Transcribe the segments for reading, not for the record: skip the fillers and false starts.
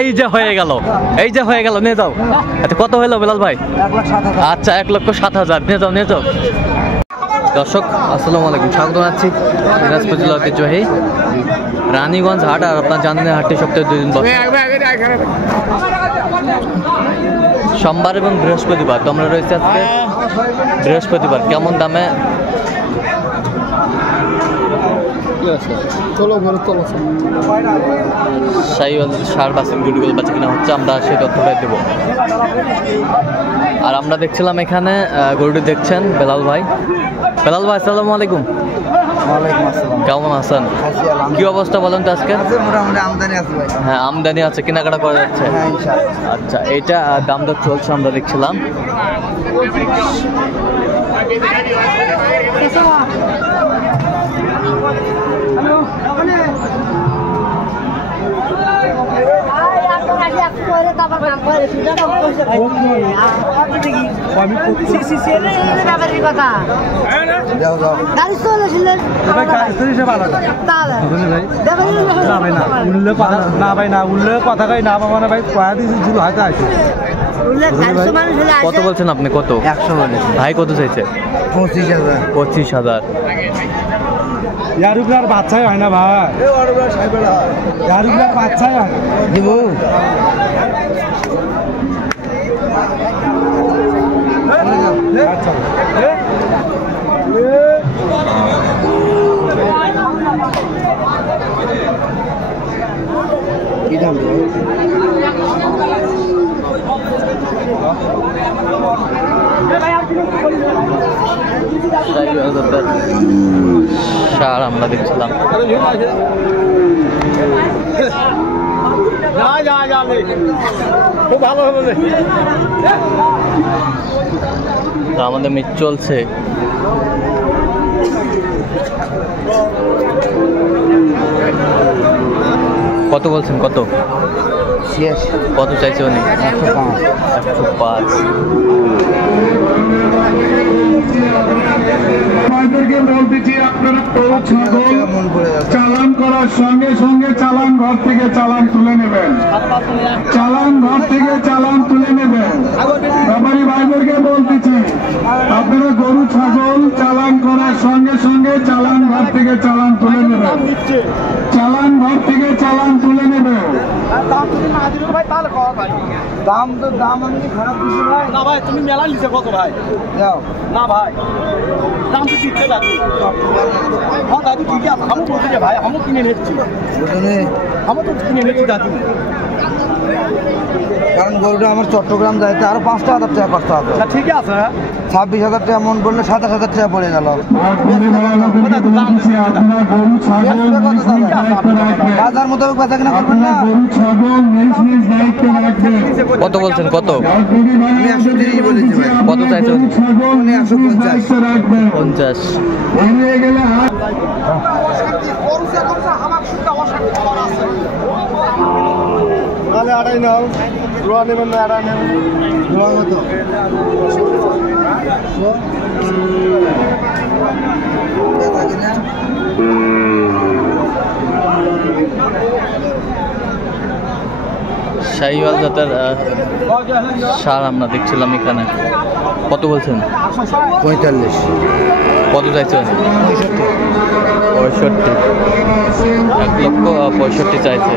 এই যে হয়ে গেল নিয়ে যাও। আচ্ছা কত হইলো বেলাল ভাই? 1,07,000। আচ্ছা 1,07,000 নিয়ে যাও। দর্শক আসসালামু আলাইকুম, স্বাগত জানাচ্ছি দিনাজপুর জেলা ঐতিহ্যবাহী রানীগঞ্জ হাট। আর আপনার জানেন হাটটি সপ্তাহে 2 দিন বসে, সোমবার এবং বৃহস্পতিবার। তো আমরা রয়েছে আজকে বৃহস্পতিবার। কেমন দামে সার বাসিন গুড়িগুলো বাচ্চা কিনা হচ্ছে, আমরা সেই তথ্যটাই দেবো। আর আমরা দেখছিলাম এখানে গরুটি দেখছেন বেলাল ভাই। আসসালামু আলাইকুম। কেমন আছেন? কি অবস্থা বলেন তো আজকে? মোটামুটি আমদানি আছে ভাই। হ্যাঁ আমদানি আছে, কেনাকাটা করা যাচ্ছে। আচ্ছা এইটা দাম দর চলছে, আমরা দেখছিলাম। কত বলছেন আপনি? কত? 100 ভাই কত চাইছে? 25,000। यार रुपयार बादशाह है ना भाई, यार रुपयार बादशाह है দিব। কি দাম? সার আমরা দেখছিলাম। খুব ভালো হবে। আমাদের মিট চলছে। কত বলছেন? কত চাইছে উনি? 105। বলতেছি আপনারা চালান করার সঙ্গে সঙ্গে চালান ঘর থেকে চালান তুলে নেবেন। ব্যাপারী ভাইদেরকে বলতেছি আপনারা গরু ছাগল চালান করার সঙ্গে সঙ্গে চালান ঘর থেকে চালান তুলে নেবেন। দাম তো দাম আমি খারাপ দিছি ভাই। না ভাই তুমি মেলা লিখে কত ভাই? দাও না ভাই দাম তো দিতে যাচ্ছি। হ্যাঁ দাদু ঠিকই আছে, আমি বলতে যে ভাই আমি কিনে নিচ্ছি, আমি তো কিনে নিচ্ছি দাদু। কারণ গরুটা আমার চট্টগ্রাম যাইতে আরো 5,000 টাকা খরচ হবে। ঠিকই আছে। 26,000 টাকা মন বললে 27,000 টাকা পড়ে গেল। বাজার মোতাবেক বেচা কিনা করবেন না। কত বলছেন? কত? আমি 130 বলেছি ভাই। কত চাইছে? 150। তাহলে আড়াই নাও, দোয়া নেবেন না? আড়াই নেবেন দোয়া মতো বেচা কিনা শাহিওয়াল জাতের সার আমরা দেখছিলাম এখানে। কত বলছেন? 45। কত চাইছে? 65। 1,65,000 চাইছে।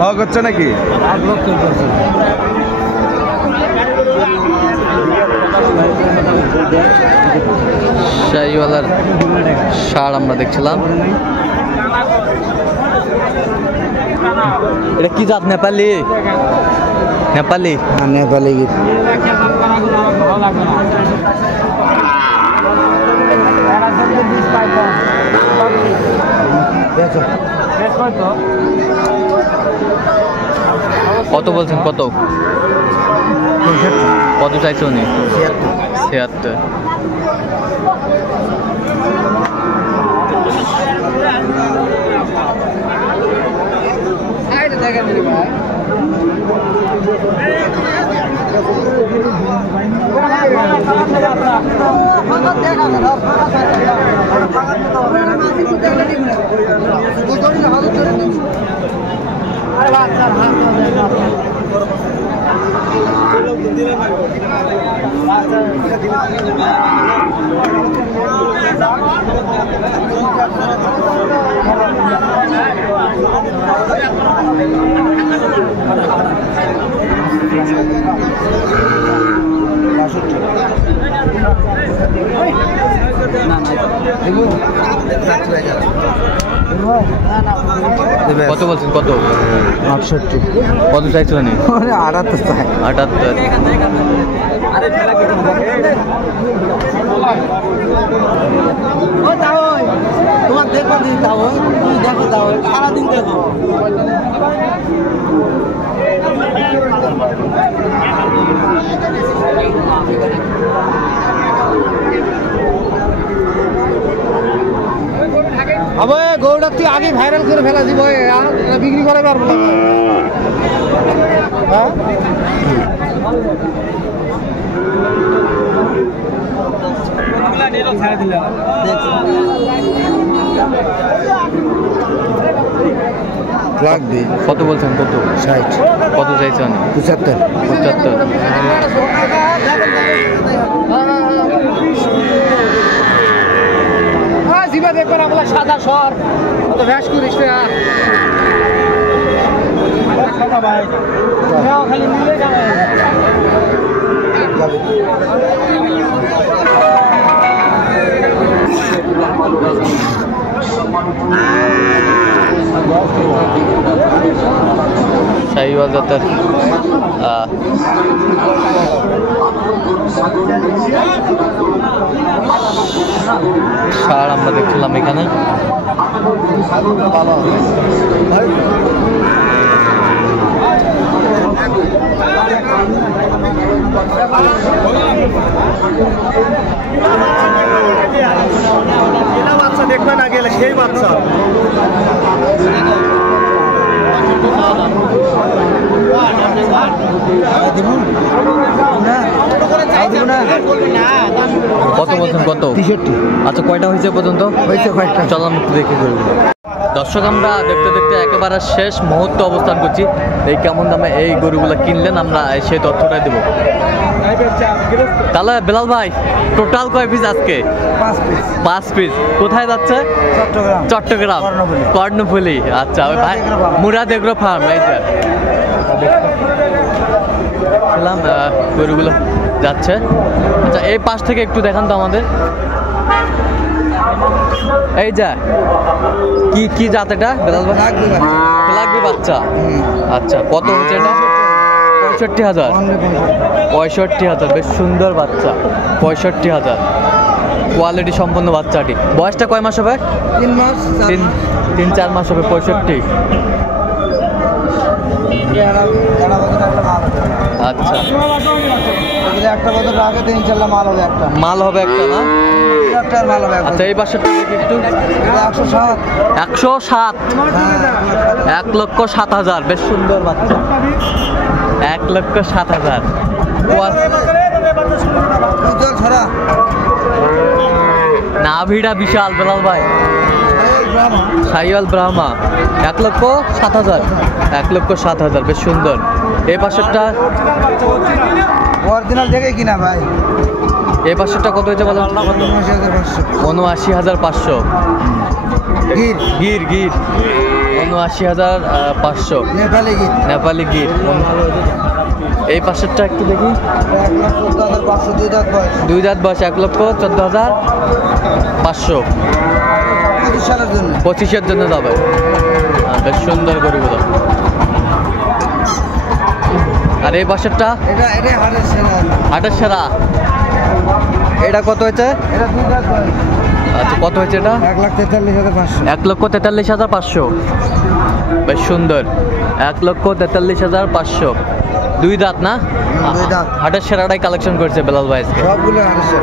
ভালো করছে নাকি? শাহিওয়ালার সার আমরা দেখছিলাম। এটা কি জাত? নেপালি? হ্যাঁ নেপালি গিট। কত বলছেন? কত চাইছে উনি? 76। কত বলছেন? কত? 68। কত চাইছিল নি? 78 চাই। 78। তোমার দেখো দিন দাও, তুমি দেখো দাও, সারাদিন দেখো। আবে গৌড়া তুই আগে ভাইরাল করে ফেলা দিব, বিক্রি করে পারবো না। হ্যাঁ লাগবে। কত বলছেন? কত? 60। কত চাইছেন? 75। 75। জিবা দেখবেন আপনার সাদা সর অত ভ্যাস করিস না ভাই, খালি মিলে যাবে। শাহিওয়াল জাতের ষাঁড় আমরা দেখছিলাম এখানে। বাচ্চা দেখবে না গেলে সেই বাচ্চা কত বলছেন? কত? 63। আচ্ছা, কয়টা হয়েছে পর্যন্ত? হয়েছে কয়েকটা। চলার মুক্তি দেখে করবো। দর্শক, আমরা দেখতে দেখতে একেবারে শেষ মুহূর্তে অবস্থান করছি। এই কেমন দামে এই গরুগুলো কিনলেন আমরা সেই তথ্যটাই দেবো। তাহলে বেলাল ভাই, টোটাল কয় পিস আজকে? 5 পিস। 5 পিস। কোথায় যাচ্ছে? চট্টগ্রাম। চট্টগ্রাম, কর্ণফুলি। আচ্ছা, ওই ভাই মুরাদ এগ্রো ফার্ম। এই যে দেখলাম গরুগুলো যাচ্ছে। আচ্ছা, এই পাশ থেকে একটু দেখান তো আমাদের। এই যা কি কি জাত এটা বেলাল ভাই? লাগবে বাচ্চা। আচ্ছা, কত হচ্ছে এটা? 65,000। 65,000। বেশ সুন্দর বাচ্চা। 65,000 কোয়ালিটি সম্পন্ন বাচ্চাটি। বয়সটা কয় মাস হবে? 3 মাস। 3-4 মাস হবে। 65। আচ্ছা, একটা বছর আগে 3-4 মাল হবে। একটা মাল হবে একটা না? একটা মাল হবে। আচ্ছা, এই পাশেরটা দেখি একটু। 107। 107। 1,07,000। বেশ সুন্দর বাচ্চা। 1,07,000। নাভিটা বিশাল বেলাল ভাই। শাহিওয়াল ব্রাহ্মা। 1,07,000। 1,07,000। বেশ সুন্দর। এই পাশেরটা অরিজিনাল দেখে কিনা ভাই। এই পাশেরটা কত হয়েছে বলো? 79,500। গির গির গির 79,500। নেপালি গির। নেপালি গির। এই পাশেরটা একটু দেখি। 1,14,500। 2 দাঁত বয়স। 2 দাঁত বয়স। 1,14,500। 25 সালের জন্য। 25-এর জন্য যাবে। বেশ সুন্দর গরুগুলো। আর এই পাশেরটা? এটা হাটের সেরা। হাটের সেরা। এটা কত হয়েছে? এটা 2 দাঁত বয়স। আচ্ছা, কত হয়েছে এটা? 1,43,500। 1,43,500। বেশ সুন্দর। 1,43,500। দুই দাঁত না? দুই দাঁত। হাটের সেরাটাই কালেকশন করছে বেলাল ভাই আজকে। সবগুলো আড়াইশো।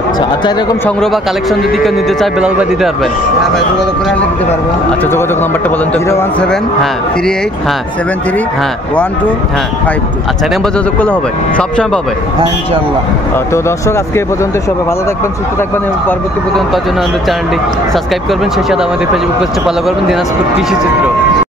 আচ্ছা আচ্ছা, এরকম সংগ্রহ বা কালেকশন যদি কেউ নিতে চায় বেলাল ভাই দিতে পারবেন? হ্যাঁ ভাই, যোগাযোগ করে আনলে দিতে পারবো। আচ্ছা, যোগাযোগ নাম্বারটা বলেন তো। 017 হ্যাঁ 38 হ্যাঁ 73 হ্যাঁ 12 হ্যাঁ 52। আচ্ছা, এই নাম্বার যোগাযোগ করলে হবে, সবসময় পাবে। হ্যাঁ ইনশাআল্লাহ। তো দর্শক, আজকে এই পর্যন্ত, সবাই ভালো থাকবেন, সুস্থ থাকবেন এবং পরবর্তী পর্যন্ত তার জন্য আমাদের চ্যানেলটি সাবস্ক্রাইব করবেন, সেই সাথে আমাদের ফেসবুক পেজটা ফলো করবেন, দিনাজপুর কৃষি চিত্র।